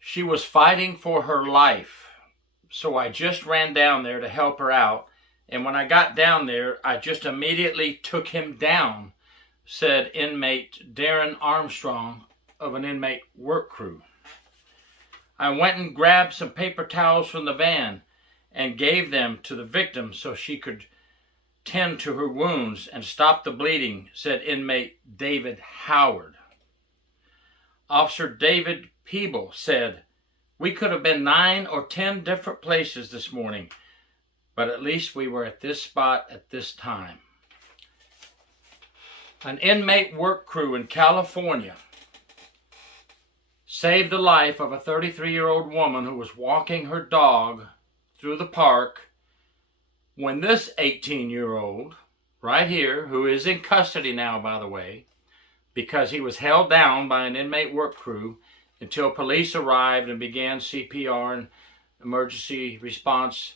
She was fighting for her life, so I just ran down there to help her out. And when I got down there, I just immediately took him down, said inmate Darren Armstrong of an inmate work crew. I went and grabbed some paper towels from the van and gave them to the victim so she could tend to her wounds and stop the bleeding, said inmate David Howard. Officer David Peeble said, "We could have been 9 or 10 different places this morning, but at least we were at this spot at this time." An inmate work crew in California saved the life of a 33-year-old woman who was walking her dog through the park when this 18-year-old right here, who is in custody now, by the way, because he was held down by an inmate work crew until police arrived and began CPR and emergency response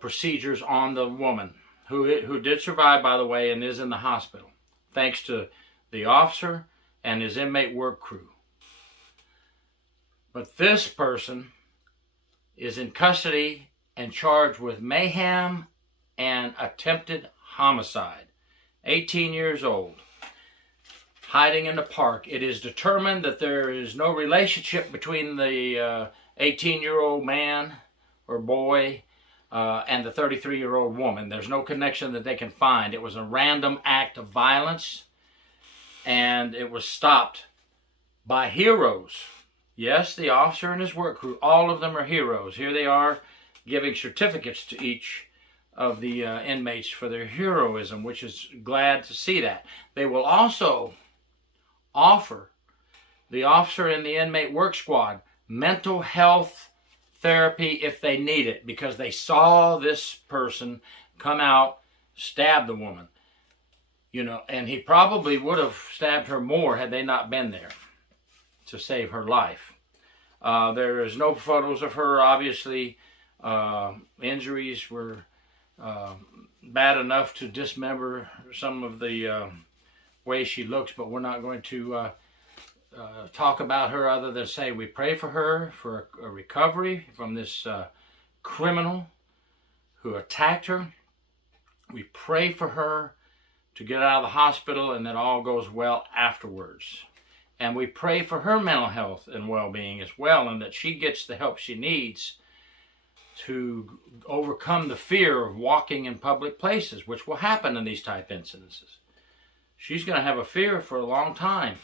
procedures on the woman, who did survive, by the way, and is in the hospital, thanks to the officer and his inmate work crew. But this person is in custody and charged with mayhem and attempted homicide. 18 years old, hiding in the park. It is determined that there is no relationship between the 18-year-old man or boy and the 33-year-old woman. There's no connection that they can find. It was a random act of violence, and it was stopped by heroes. Yes, the officer and his work crew, all of them are heroes. Here they are giving certificates to each of the inmates for their heroism, which is glad to see that. They will also offer the officer and the inmate work squad mental health therapy if they need it, because they saw this person come out, stab the woman, and he probably would have stabbed her more had they not been there to save her life. There is no photos of her, obviously. Injuries were bad enough to dismember some of the way she looks, but we're not going to talk about her other than say we pray for her for a recovery from this criminal who attacked her. We pray for her to get out of the hospital and that all goes well afterwards. And we pray for her mental health and well-being as well, and that she gets the help she needs to overcome the fear of walking in public places, which will happen in these type incidences. She's going to have a fear for a long time,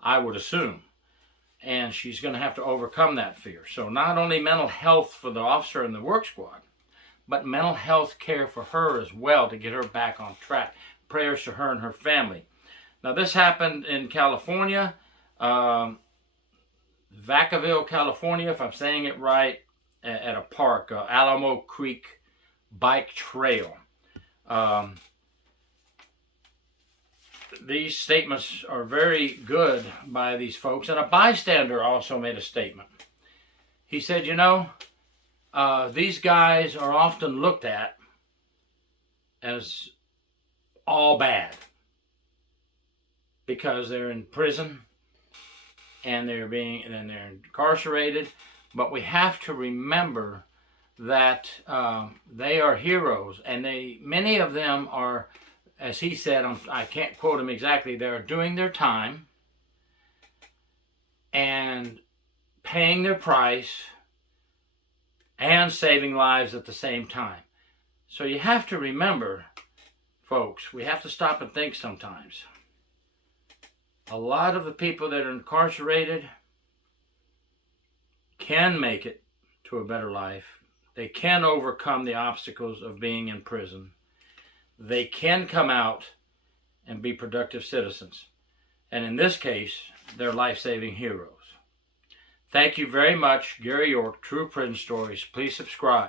I would assume, and she's going to have to overcome that fear. So not only mental health for the officer and the work squad, but mental health care for her as well to get her back on track. Prayers to her and her family. Now, this happened in California, Vacaville, California, if I'm saying it right, at a park, Alamo Creek Bike Trail. These statements are very good by these folks, and a bystander also made a statement. He said, these guys are often looked at as all bad, because they're in prison and they're incarcerated. But we have to remember that they are heroes, and many of them are, as he said, I can't quote him exactly, they're doing their time and paying their price and saving lives at the same time. So you have to remember, folks, we have to stop and think sometimes. A lot of the people that are incarcerated can make it to a better life. They can overcome the obstacles of being in prison. They can come out and be productive citizens. And in this case, they're life-saving heroes. Thank you very much. Gary York, True Prison Stories. Please subscribe.